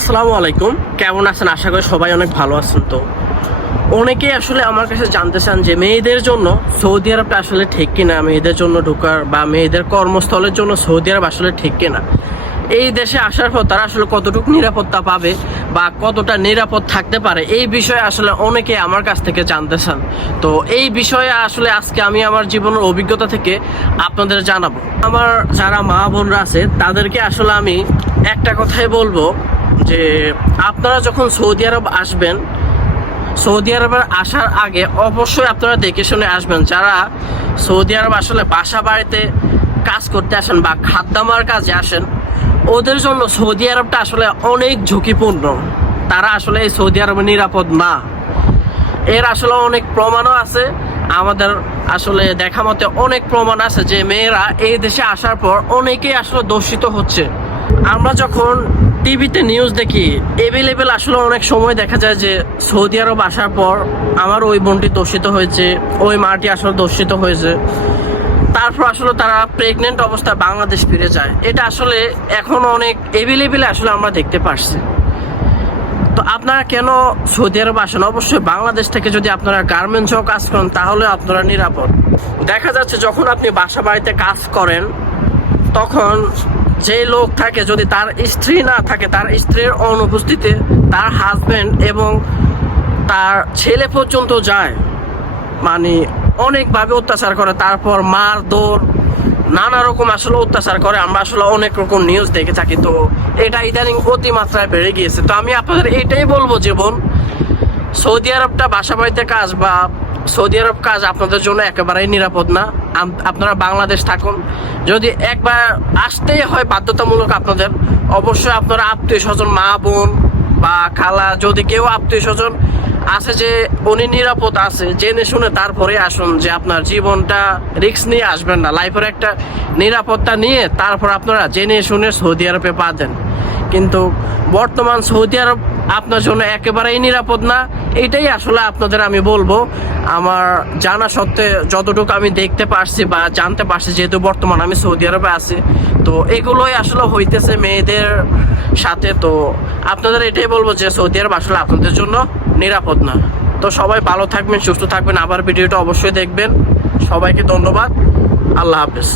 আসসালামু আলাইকুম। কেমন আছেন? আশা করি সবাই অনেক ভালো আছেন তো। অনেকেই আসলে আমার কাছে জানতে চান যে মেয়েদের জন্য সৌদি আরবটা আসলে ঠিক কিনা, মেয়েদের জন্য ঢোকার বা মেয়েদের কর্মস্থলের জন্য সৌদি আরব আসলে ঠিক কিনা। এই দেশে আসার পর তারা আসলে কতটুকু নিরাপত্তা পাবে বা কতটা নিরাপদ থাকতে পারে, এই বিষয়ে আসলে অনেকে আমার কাছ থেকে জানতে চান। তো এই বিষয়ে আসলে আজকে আমি আমার জীবনের অভিজ্ঞতা থেকে আপনাদের জানাব। আমার যারা মা বোনরা আছে, তাদেরকে আসলে আমি একটা কথাই বলব যে আপনারা যখন সৌদি আরব আসবেন, সৌদি আরবের আসার আগে অবশ্যই আপনারা দেখে শুনে আসবেন যারা সৌদি আরব আসলে বাসা বাড়িতে কাজ করতে আসেন বা খাদ্যামার কাজে আসেন, ওদের জন্য সৌদি আরবটা আসলে অনেক ঝুঁকিপূর্ণ। তারা আসলে এই সৌদি আরবে নিরাপদ না। এর আসলে অনেক প্রমাণও আছে। আমাদের আসলে দেখা মতে অনেক প্রমাণ আছে যে মেয়েরা এই দেশে আসার পর অনেকেই আসলে দূষিত হচ্ছে। আমরা যখন টিভিতে নিউজ দেখি এভেলেবেল আসলে অনেক সময় দেখা যায় যে সৌদি আরব আসার পর আমার ওই বোনটি দূষিত হয়েছে, ওই মাটি আসলে দূষিত হয়েছে। তারপর আসলে তারা প্রেগনেন্ট অবস্থায় বাংলাদেশ ফিরে যায়। এটা আসলে এখন অনেক এভেলেবেল আসলে আমরা দেখতে পারছি। তো আপনারা কেন সৌদি আরব আসেন? অবশ্যই বাংলাদেশ থেকে যদি আপনারা গার্মেন্টসও কাজ করেন, তাহলে আপনারা নিরাপদ। দেখা যাচ্ছে যখন আপনি বাসা বাড়িতে কাজ করেন, তখন যে লোক থাকে, যদি তার স্ত্রী না থাকে, তার স্ত্রীর অনুপস্থিতিতে তার হাজবেন্ড এবং তার ছেলে পর্যন্ত যায়। মানে অনেকভাবে অত্যাচার করে, তারপর মার দৌড়, নানা রকম আসলে অত্যাচার করে। আমরা আসলে অনেক রকম নিউজ দেখে থাকি, তো এটা ইদানিং অতিমাত্রায় বেড়ে গিয়েছে। তো আমি আপনাদের এটাই বলব, জীবন। সৌদি আরবটা বাসা বাড়িতে কাজ বা সৌদি আরব কাজ আপনাদের জন্য একেবারেই নিরাপদ না। আপনারা বাংলাদেশ থাকুন। যদি একবার আসতেই হয় বাধ্যতামূলক আপনাদের, অবশ্যই আপনারা আত্মীয় স্বজন, মা, বোন বা খালা, যদি কেউ আত্মীয় স্বজন আছে যে উনি নিরাপদ আছে, জেনে শুনে তারপরে আসুন যে আপনার জীবনটা রিস্ক নিয়ে আসবেন না। লাইফের একটা নিরাপত্তা নিয়ে তারপর আপনারা জেনে শুনে সৌদি আরবে পা দেন। কিন্তু বর্তমান সৌদি আরব আপনার জন্য একেবারেই নিরাপদ না। এটাই আসলে আপনাদের আমি বলব। আমার জানা সত্ত্বে যতটুকু আমি দেখতে পারছি বা জানতে পারছি, যেহেতু বর্তমান আমি সৌদি আরবে আছি, তো এগুলোই আসলে হইতেছে মেয়েদের সাথে। তো আপনাদের এটাই বলব যে সৌদি আরব আসলে আপনাদের জন্য নিরাপদ না। তো সবাই ভালো থাকবেন, সুস্থ থাকবেন। আবার ভিডিওটা অবশ্যই দেখবেন। সবাইকে ধন্যবাদ। আল্লাহ হাফেজ।